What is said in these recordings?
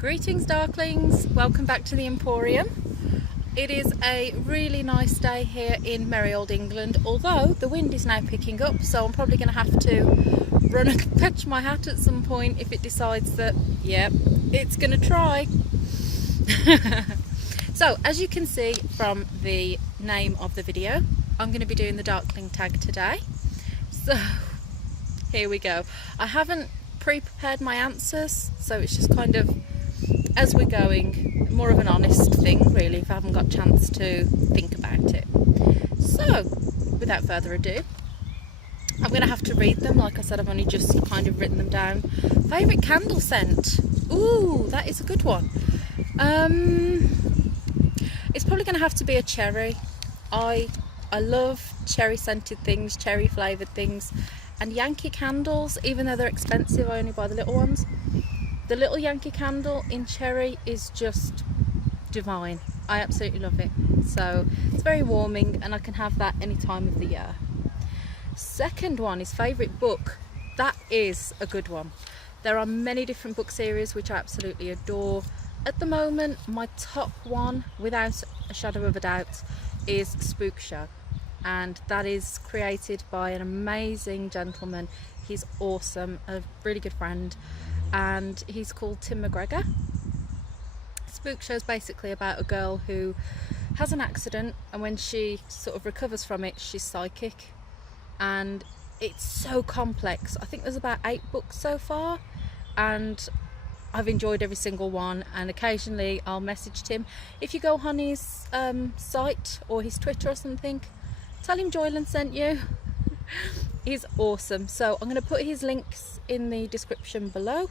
Greetings Darklings, welcome back to the Emporium. It is a really nice day here in merry old England, although the wind is now picking up, so I'm probably going to have to run and fetch my hat at some point if it decides that, yeah, it's going to try. So as you can see from the name of the video, I'm going to be doing the Darkling Tag today. So here we go. I haven't pre-prepared my answers, so it's just kind of as we're going, more of an honest thing really, if I haven't got a chance to think about it. So without further ado, I'm going to have to read them. Like I said, I've only just kind of written them down. Favourite candle scent? Ooh, that is a good one. It's probably going to have to be a cherry. I love cherry scented things, cherry flavoured things, and Yankee candles, even though they're expensive, I only buy the little ones. The little Yankee candle in cherry is just divine. I absolutely love it. So it's very warming and I can have that any time of the year. Second one is favourite book. That is a good one. There are many different book series which I absolutely adore. At the moment, my top one, without a shadow of a doubt, is Spook Show. And that is created by an amazing gentleman. He's awesome, a really good friend. And he's called Tim McGregor. Spook Show is basically about a girl who has an accident, and when she sort of recovers from it, she's psychic, and it's so complex. I think there's about 8 books so far, and I've enjoyed every single one. And occasionally I'll message Tim. If you go on his site or his Twitter or something, tell him Joylan sent you. He's awesome. So I'm going to put his links in the description below.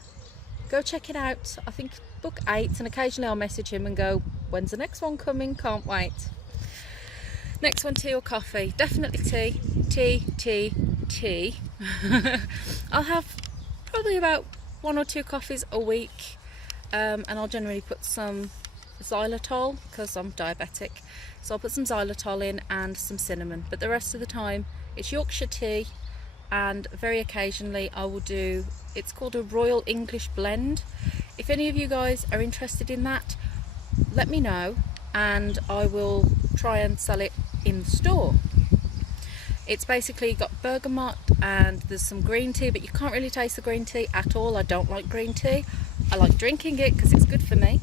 Go check it out. I think book 8, and occasionally I'll message him and go, when's the next one coming? Can't wait. Next one, tea or coffee? Definitely tea. Tea. I'll have probably about 1 or 2 coffees a week, and I'll generally put some xylitol because I'm diabetic, so I'll put some xylitol in and some cinnamon, but the rest of the time it's Yorkshire tea, and very occasionally I will do, it's called a Royal English blend. If any of you guys are interested in that, let me know and I will try and sell it in the store. It's basically got bergamot and there's some green tea, but you can't really taste the green tea at all. I don't like green tea. I like drinking it because it's good for me.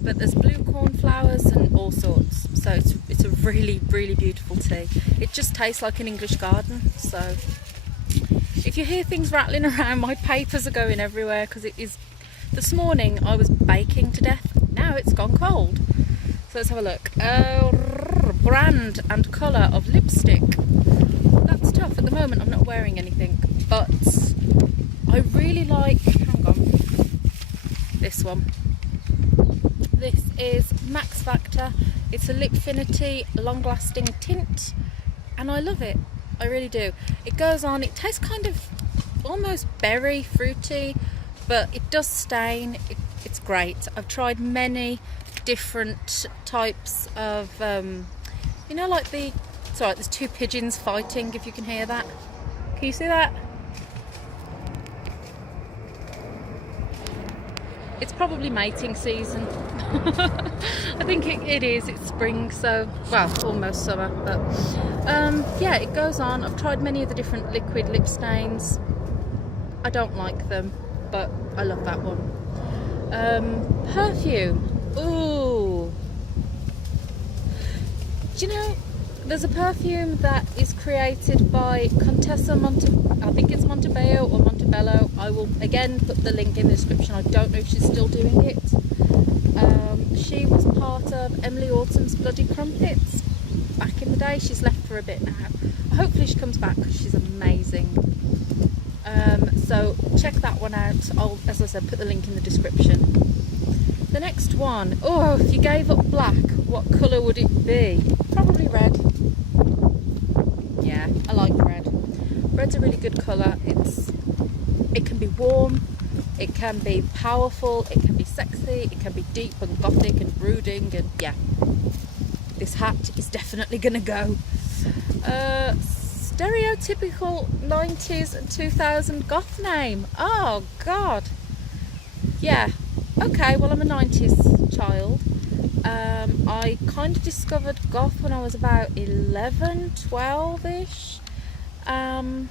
But there's blue cornflowers and all sorts. So it's a really, really beautiful tea. It just tastes like an English garden. So if you hear things rattling around, my papers are going everywhere because it is. This morning I was baking to death. Now it's gone cold. So let's have a look. Brand and colour of lipstick. That's tough. At the moment I'm not wearing anything, but I really like, hang on, this one. This is Max Factor. It's a Lipfinity long lasting tint and I love it. I really do. It goes on, it tastes kind of almost berry fruity, but it does stain. It's great. I've tried many different types of you know, like the, sorry, there's 2 pigeons fighting, if you can hear that. Can you see that? It's probably mating season. I think it is. It's spring, so, well, almost summer, but yeah, it goes on. I've tried many of the different liquid lip stains. I don't like them, but I love that one. Perfume. Ooh. Do you know, there's a perfume that is created by Contessa I think it's Montebello or Montebello. I will again put the link in the description. I don't know if she's still doing it. She was part of Emily Autumn's Bloody Crumpets back in the day. She's left for a bit now. Hopefully she comes back because she's amazing. So check that one out. I'll, as I said, put the link in the description. The next one, oh, if you gave up black, what colour would it be? Probably red. Yeah, I like red. Red's a really good colour. It can be warm, it can be powerful, it can be sexy, it can be deep and gothic and brooding, and yeah, this hat is definitely gonna go. Stereotypical 90s and 2000 goth name. Oh god. Yeah, okay, well, I'm a 90s child. I kind of discovered goth when I was about 11, 12-ish. And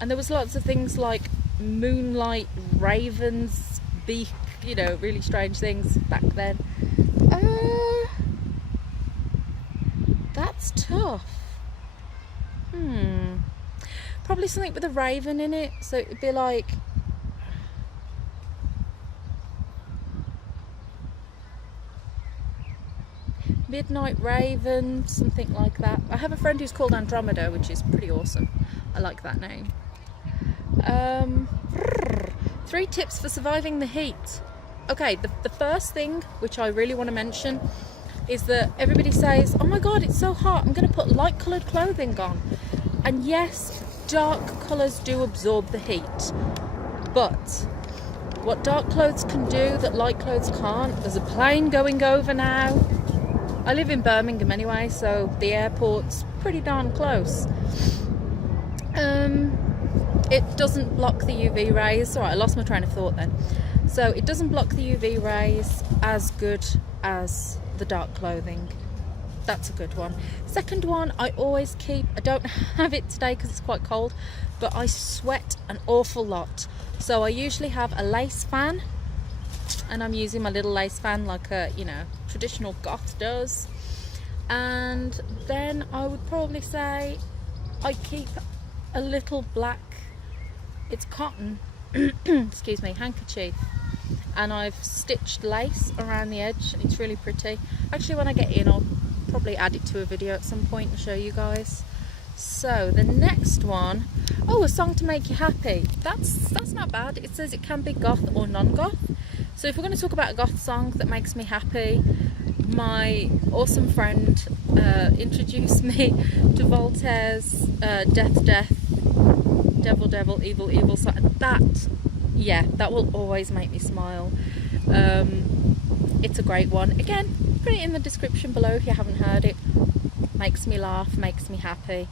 there was lots of things like moonlight, ravens, beak, you know, really strange things back then. That's tough. Probably something with a raven in it, so it'd be like Midnight Raven, something like that. I have a friend who's called Andromeda, which is pretty awesome. I like that name. 3 tips for surviving the heat. Okay, the first thing which I really want to mention is that everybody says, oh my god, it's so hot, I'm going to put light coloured clothing on. And yes, dark colours do absorb the heat, but what dark clothes can do that light clothes can't, there's a plane going over now. I live in Birmingham anyway, so the airport's pretty darn close. It doesn't block the UV rays. Alright, I lost my train of thought then. So it doesn't block the UV rays as good as the dark clothing. That's a good one. Second one, I always keep, I don't have it today because it's quite cold, but I sweat an awful lot. So I usually have a lace fan, and I'm using my little lace fan like a, you know, traditional goth does. And then I would probably say I keep a little black, it's cotton, excuse me, handkerchief, and I've stitched lace around the edge, and it's really pretty. Actually, when I get in, I'll probably add it to a video at some point and show you guys. So the next one, oh, a song to make you happy. That's not bad. It says it can be goth or non-goth. So if we're going to talk about a goth song that makes me happy, my awesome friend introduced me to Voltaire's Death, Death, Devil, Devil, Evil, Evil. So that, yeah, that will always make me smile. It's a great one. Again, put it in the description below if you haven't heard it. Makes me laugh, makes me happy.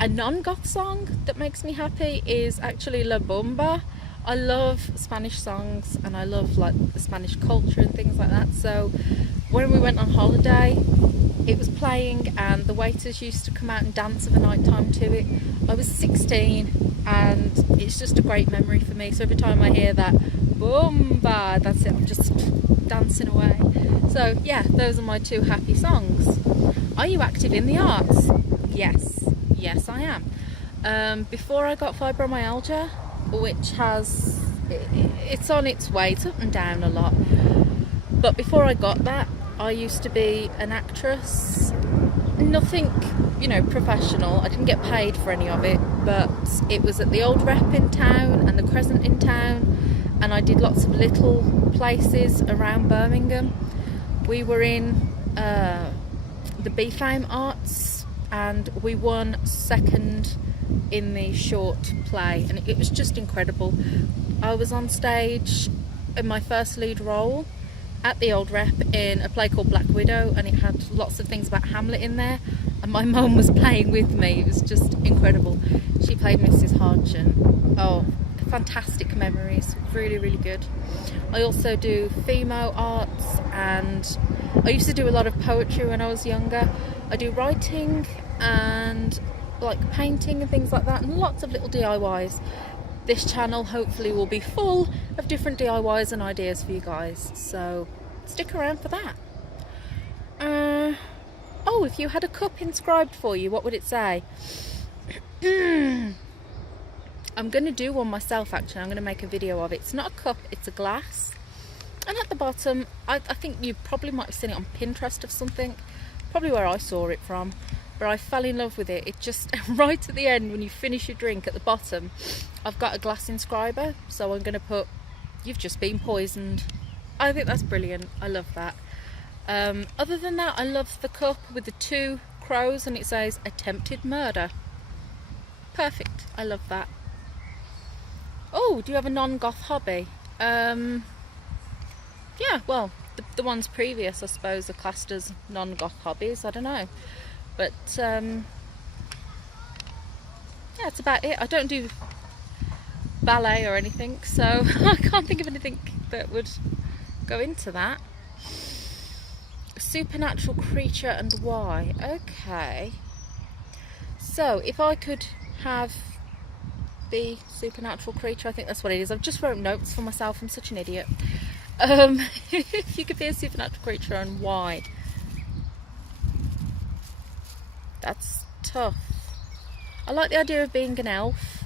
A non-goth song that makes me happy is actually La Bomba. I love Spanish songs, and I love like the Spanish culture and things like that. So when we went on holiday, it was playing, and the waiters used to come out and dance of a night time to it. I was 16, and it's just a great memory for me. So every time I hear that bomba, that's it, I'm just dancing away. So yeah, those are my 2 happy songs. Are you active in the arts? Yes I am. Before I got fibromyalgia, which has, it's on its way, it's up and down a lot, but before I got that, I used to be an actress. Nothing, you know, professional. I didn't get paid for any of it, but it was at the Old Rep in town and the Crescent in town, and I did lots of little places around Birmingham. We were in the B-Fame Arts, and we won 2nd in the short play, and it was just incredible. I was on stage in my first lead role at the Old Rep in a play called Black Widow, and it had lots of things about Hamlet in there, and my mum was playing with me. It was just incredible. She played Mrs. Hodge, and oh, fantastic memories, really, really good. I also do Femo arts, and I used to do a lot of poetry when I was younger. I do writing and like painting and things like that, and lots of little DIYs. This channel hopefully will be full of different DIYs and ideas for you guys, so stick around for that. Oh, if you had a cup inscribed for you, what would it say? I'm going to do one myself actually. I'm going to make a video of it. It's not a cup, it's a glass, and at the bottom, I think you probably might have seen it on Pinterest or something, probably where I saw it from. But I fell in love with it. It just, right at the end when you finish your drink, at the bottom I've got a glass inscriber, so I'm going to put, you've just been poisoned. I think that's brilliant. I love that. Other than that, I love the cup with the 2 crows, and it says attempted murder. Perfect. I love that. Oh, do you have a non-goth hobby? Yeah, well, the ones previous I suppose are classed as non-goth hobbies. I don't know. But yeah, that's about it. I don't do ballet or anything, so I can't think of anything that would go into that. Supernatural creature and why? Okay. So, if I could have the supernatural creature, I think that's what it is. I've just wrote notes for myself. I'm such an idiot. If you could be a supernatural creature and why? That's tough. I like the idea of being an elf.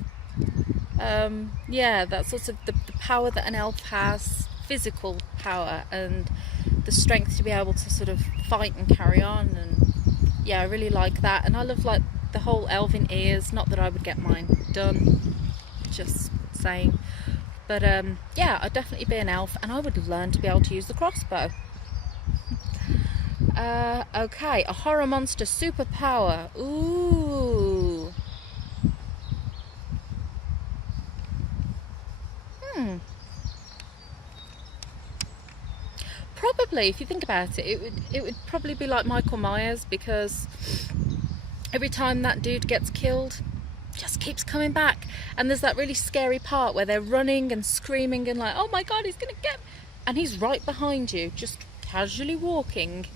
Yeah, that's sort of the power that an elf has, physical power, and the strength to be able to sort of fight and carry on. And yeah, I really like that. And I love like the whole elven ears. Not that I would get mine done, just saying. But yeah, I'd definitely be an elf, and I would learn to be able to use the crossbow. Okay, a horror monster superpower. Ooh. Probably, if you think about it, it would probably be like Michael Myers, because every time that dude gets killed, just keeps coming back. And there's that really scary part where they're running and screaming and like, oh my god, he's gonna get me. And he's right behind you, just casually walking.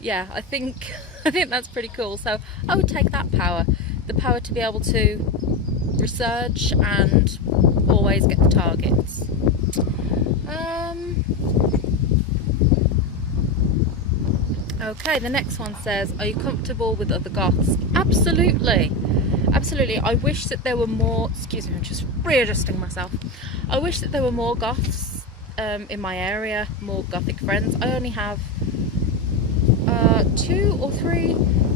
Yeah, I think that's pretty cool. So I would take that power, the power to be able to research and always get the targets. Okay, the next one says, are you comfortable with other goths? Absolutely. Absolutely. I wish that there were more, excuse me, I'm just readjusting myself. I wish that there were more goths in my area, more gothic friends. I only have 2 or 3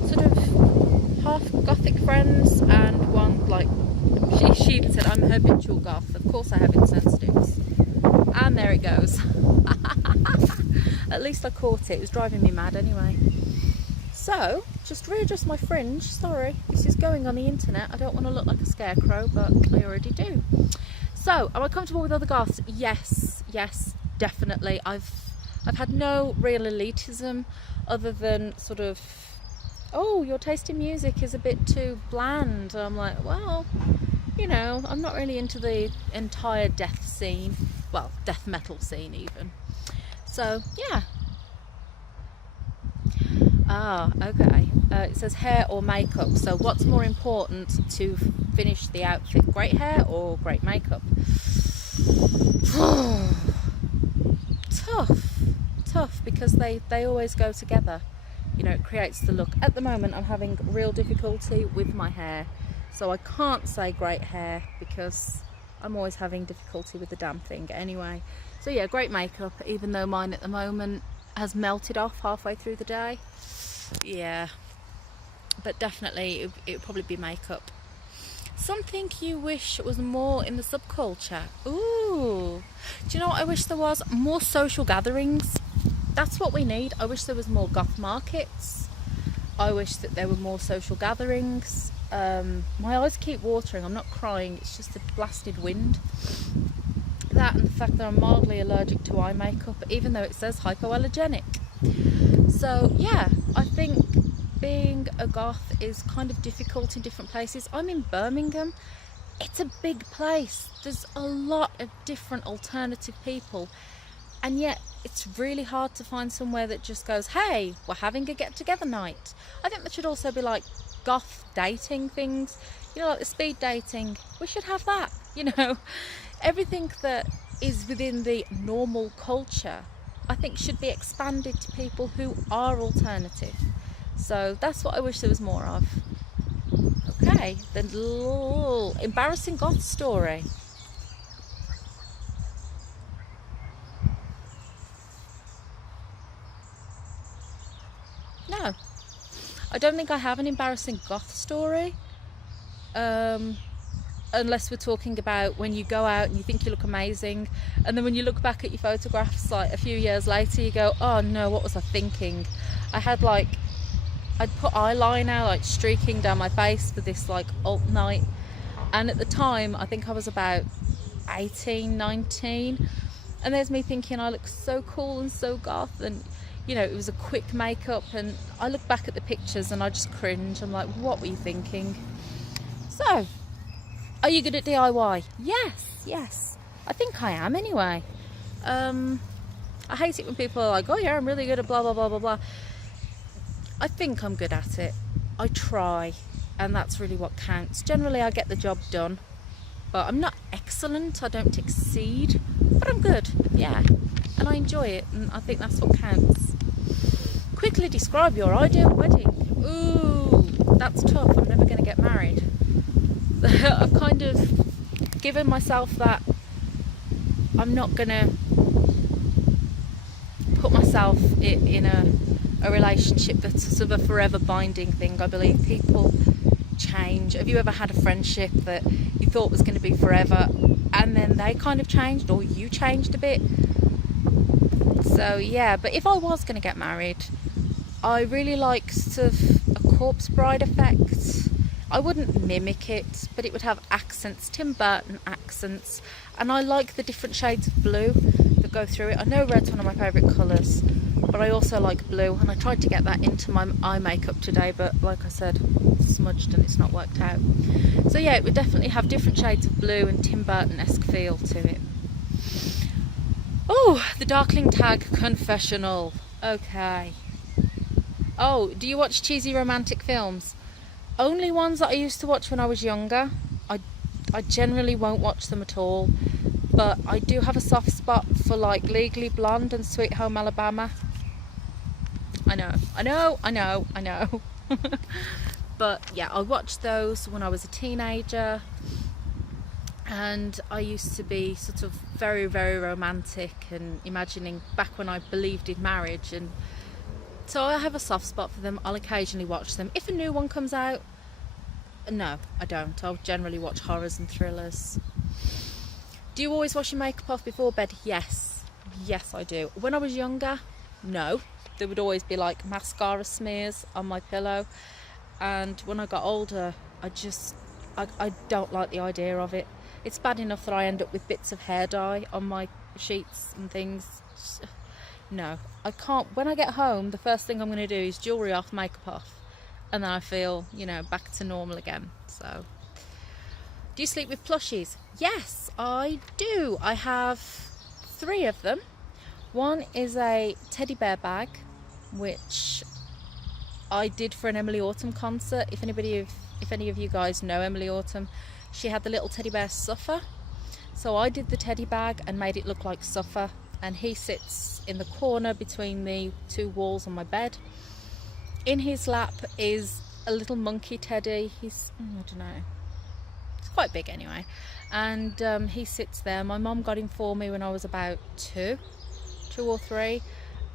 sort of half gothic friends, and one like, she even said I'm a habitual goth. Of course I have insensitives. And there it goes. At least I caught it. It was driving me mad anyway. So, just readjust my fringe. Sorry, this is going on the internet. I don't want to look like a scarecrow, but I already do. So, am I comfortable with other goths? Yes, yes, definitely. I've had no real elitism other than sort of, oh, your taste in music is a bit too bland. I'm like, well, you know, I'm not really into the entire death scene. Well, death metal scene even. So, yeah. Ah, okay. It says hair or makeup. So what's more important to finish the outfit? Great hair or great makeup? Tough, because they always go together. You know, it creates the look. At the moment, I'm having real difficulty with my hair. So I can't say great hair because I'm always having difficulty with the damn thing anyway. So yeah, great makeup, even though mine at the moment has melted off halfway through the day. Yeah, but definitely it would probably be makeup. Something you wish was more in the subculture. Ooh, do you know what I wish there was? More social gatherings. That's what we need. I wish there was more goth markets. I wish that there were more social gatherings. My eyes keep watering. I'm not crying, it's just the blasted wind. That and the fact that I'm mildly allergic to eye makeup, even though it says hypoallergenic. So yeah, I think being a goth is kind of difficult in different places. I'm in Birmingham. It's a big place. There's a lot of different alternative people, and yet it's really hard to find somewhere that just goes, hey, we're having a get-together night. I think there should also be like goth dating things, you know, like the speed dating. We should have that, you know. Everything that is within the normal culture, I think, should be expanded to people who are alternative. So that's what I wish there was more of. Okay, the little embarrassing goth story. No, I don't think I have an embarrassing goth story. Unless we're talking about when you go out and you think you look amazing, and then when you look back at your photographs like a few years later, you go, oh no, what was I thinking? I'd put eyeliner like streaking down my face for this like alt night, and at the time I think I was about 18, 19, and there's me thinking I look so cool and so goth, and you know, it was a quick makeup, and I look back at the pictures and I just cringe. I'm like, what were you thinking? So, are you good at DIY? Yes. I think I am anyway. I hate it when people are like, oh yeah, I'm really good at blah blah blah blah blah. I think I'm good at it. I try, and that's really what counts. Generally I get the job done, but I'm not excellent, I don't exceed, but I'm good, yeah, and I enjoy it, and I think that's what counts. Quickly describe your ideal wedding. Ooh, that's tough. I'm never going to get married. I've kind of given myself that I'm not going to put myself in a relationship that's sort of a forever binding thing. I believe people change. Have you ever had a friendship that you thought was going to be forever, and then they kind of changed, or you changed a bit? So yeah, but if I was going to get married, I really like sort of a corpse bride effect. I wouldn't mimic it, but it would have accents, Tim Burton accents, and I like the different shades of blue that go through it. I know red's one of my favourite colours, but I also like blue, and I tried to get that into my eye makeup today, but like I said, it's smudged and it's not worked out. So yeah, it would definitely have different shades of blue and Tim Burton-esque feel to it. Oh, the Darkling Tag confessional. Okay. Oh, do you watch cheesy romantic films? Only ones that I used to watch when I was younger. I generally won't watch them at all, but I do have a soft spot for like Legally Blonde and Sweet Home Alabama. I know. But yeah, I watched those when I was a teenager, and I used to be sort of very, very romantic and imagining back when I believed in marriage, and so I have a soft spot for them. I'll occasionally watch them. If a new one comes out, no, I don't. I'll generally watch horrors and thrillers. Do you always wash your makeup off before bed? Yes, I do. When I was younger, no. There would always be like mascara smears on my pillow, and when I got older, I don't like the idea of it. It's bad enough that I end up with bits of hair dye on my sheets and things. No, I can't. When I get home, the first thing I'm going to do is jewellery off, makeup off, and then I feel, you know, back to normal again. So, do you sleep with plushies? Yes, I do. I have 3 of them. One is a teddy bear bag, which I did for an Emily Autumn concert. If any of you guys know Emily Autumn, she had the little teddy bear Suffer. So I did the teddy bag and made it look like Suffer, and he sits in the corner between the 2 walls on my bed. In his lap is a little monkey teddy. He's, I don't know, it's quite big anyway, and he sits there. My mum got him for me when I was about 2 or 3,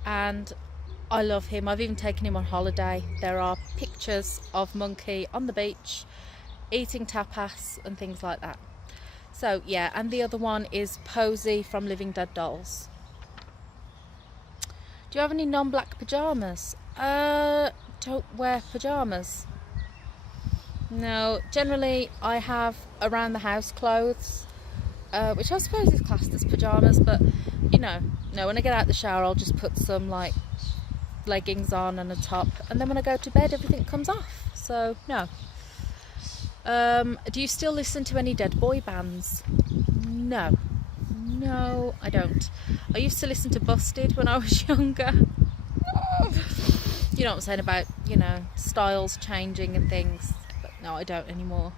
and I love him. I've even taken him on holiday. There are pictures of Monkey on the beach eating tapas and things like that. So yeah, and the other one is Posy from Living Dead Dolls. Do you have any non-black pyjamas? Don't wear pyjamas. No, generally I have around the house clothes, which I suppose is classed as pyjamas, but you know, no, when I get out the shower I'll just put some like leggings on and a top, and then when I go to bed everything comes off. So no. Do you still listen to any dead boy bands? No, I don't. I used to listen to Busted when I was younger. You know what I'm saying about, you know, styles changing and things, but no, I don't anymore.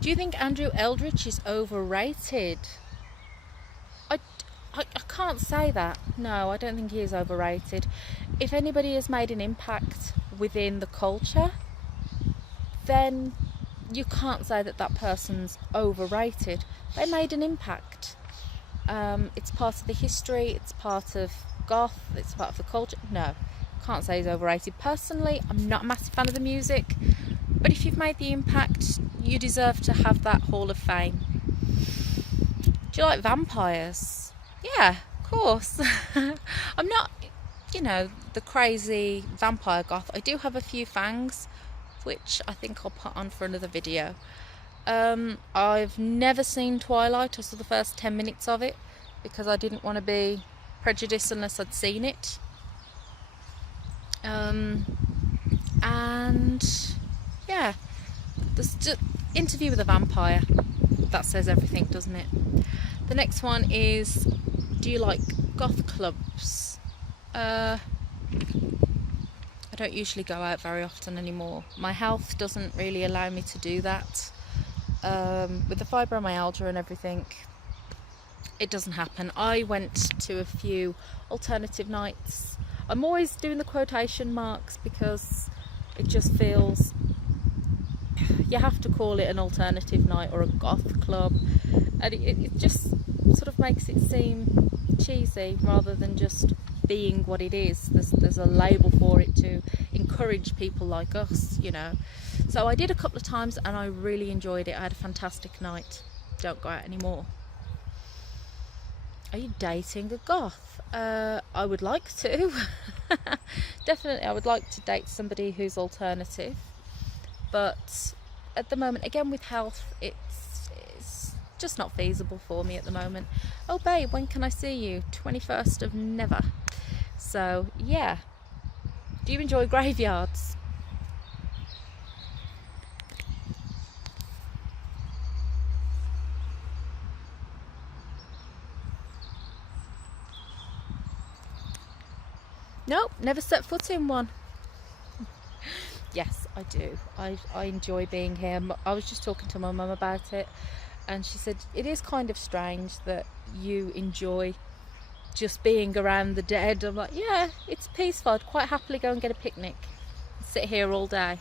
Do you think Andrew Eldritch is overrated? I can't say that. No, I don't think he is overrated. If anybody has made an impact within the culture, then you can't say that that person's overrated. They made an impact. It's part of the history, it's part of goth, it's part of the culture. No, can't say he's overrated. Personally, I'm not a massive fan of the music, but if you've made the impact, you deserve to have that Hall of Fame. Do you like vampires? Yeah, of course. I'm not, you know, the crazy vampire goth. I do have a few fangs, which I think I'll put on for another video. I've never seen Twilight. I saw the first 10 minutes of it because I didn't want to be prejudiced unless I'd seen it. And yeah, the Interview with a Vampire. That says everything, doesn't it? The next one is, do you like Goth clubs. I don't usually go out very often anymore. My health doesn't really allow me to do that. With the fibromyalgia and everything, it doesn't happen. I went to a few alternative nights. I'm always doing the quotation marks because it just feels, you have to call it an alternative night or a goth club, and it just sort of makes it seem cheesy rather than just being what it is. There's a label for it to encourage people like us, you know. So I did a couple of times and I really enjoyed it. I had a fantastic night. Don't go out anymore. Are you dating a goth? I would like to. Definitely I would like to date somebody who's alternative, but at the moment, again with health, it's just not feasible for me at the moment. Oh babe, when can I see you? 21st of never. So yeah. Do you enjoy graveyards? Nope, never set foot in one. Yes, I do. I enjoy being here. I was just talking to my mum about it, and she said it is kind of strange that you enjoy just being around the dead. I'm like, yeah, it's peaceful. I'd quite happily go and get a picnic, sit here all day.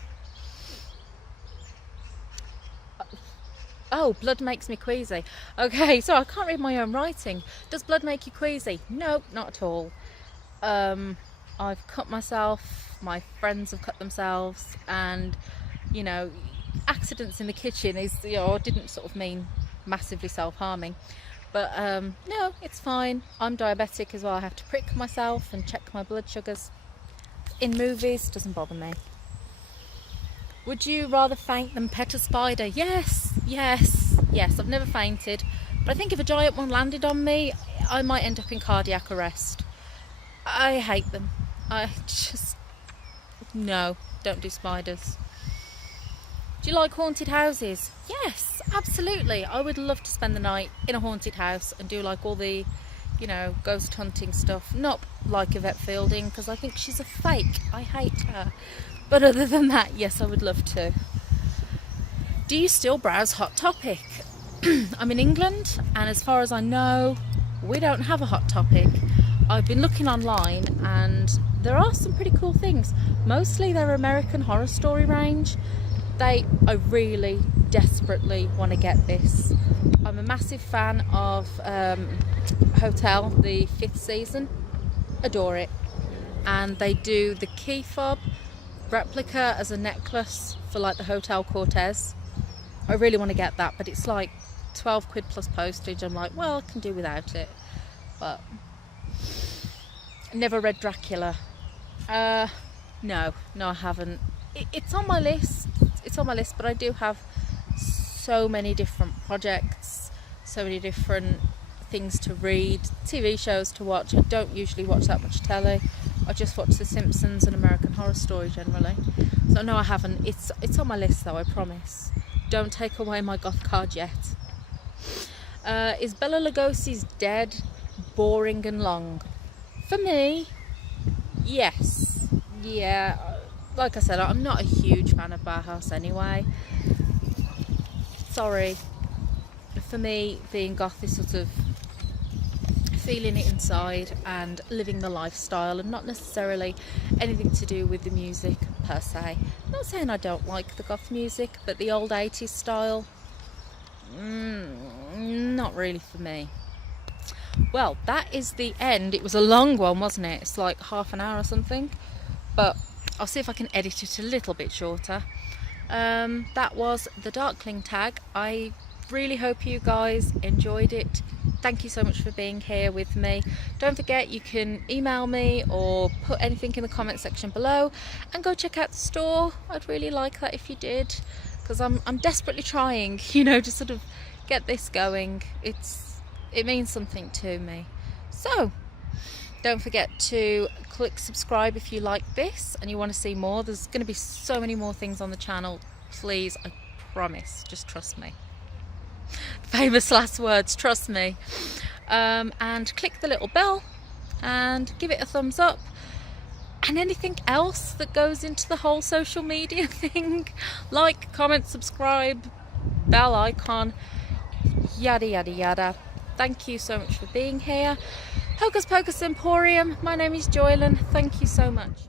Oh, blood makes me queasy. Okay, so I can't read my own writing. Does blood make you queasy? No, not at all. I've cut myself, my friends have cut themselves, and you know, accidents in the kitchen is, you know, didn't sort of mean massively self-harming, but no, it's fine. I'm diabetic as well. I have to prick myself and check my blood sugars. In movies, doesn't bother me. Would you rather faint than pet a spider? Yes, yes, yes. I've never fainted, but I think if a giant one landed on me, I might end up in cardiac arrest. I hate them. I just, no, don't do spiders. Do you like haunted houses? Yes, absolutely. I would love to spend the night in a haunted house and do like all the, you know, ghost hunting stuff. Not like Yvette Fielding, because I think she's a fake. I hate her. But other than that, yes, I would love to. Do you still browse Hot Topic? I'm in England, and as far as I know, we don't have a Hot Topic. I've been looking online and there are some pretty cool things. Mostly their American Horror Story range. I really desperately want to get this. I'm a massive fan of Hotel, the 5th season. Adore it. And they do the key fob replica as a necklace for like the Hotel Cortez. I really want to get that, but it's like 12 quid plus postage. I'm like, well, I can do without it. But never read Dracula. No, I haven't. It's on my list. It's on my list, but I do have so many different projects, so many different things to read, TV shows to watch. I don't usually watch that much telly. I just watch The Simpsons and American Horror Story generally. So no, I haven't. It's on my list though, I promise. Don't take away my goth card yet. Is Bela Lugosi's Dead boring and long? For me, yes. Yeah, like I said, I'm not a huge fan of Bauhaus anyway. Sorry. For me, being goth is sort of feeling it inside and living the lifestyle, and not necessarily anything to do with the music per se. I'm not saying I don't like the goth music, but the old 80s style, not really for me. Well, that is the end. It was a long one, wasn't it? It's like half an hour or something, but I'll see if I can edit it a little bit shorter. That was the Darkling Tag. I really hope you guys enjoyed it. Thank you so much for being here with me. Don't forget, you can email me or put anything in the comment section below, and go check out the store. I'd really like that if you did, because I'm desperately trying, you know, to sort of get this going. It means something to me. So don't forget to click subscribe if you like this and you want to see more. There's going to be so many more things on the channel. Please, I promise, just trust me. Famous last words, trust me. And click the little bell and give it a thumbs up. And anything else that goes into the whole social media thing, like, comment, subscribe, bell icon, yada yada yada. Thank you so much for being here. Hocus Pocus Emporium, my name is Joylan. Thank you so much.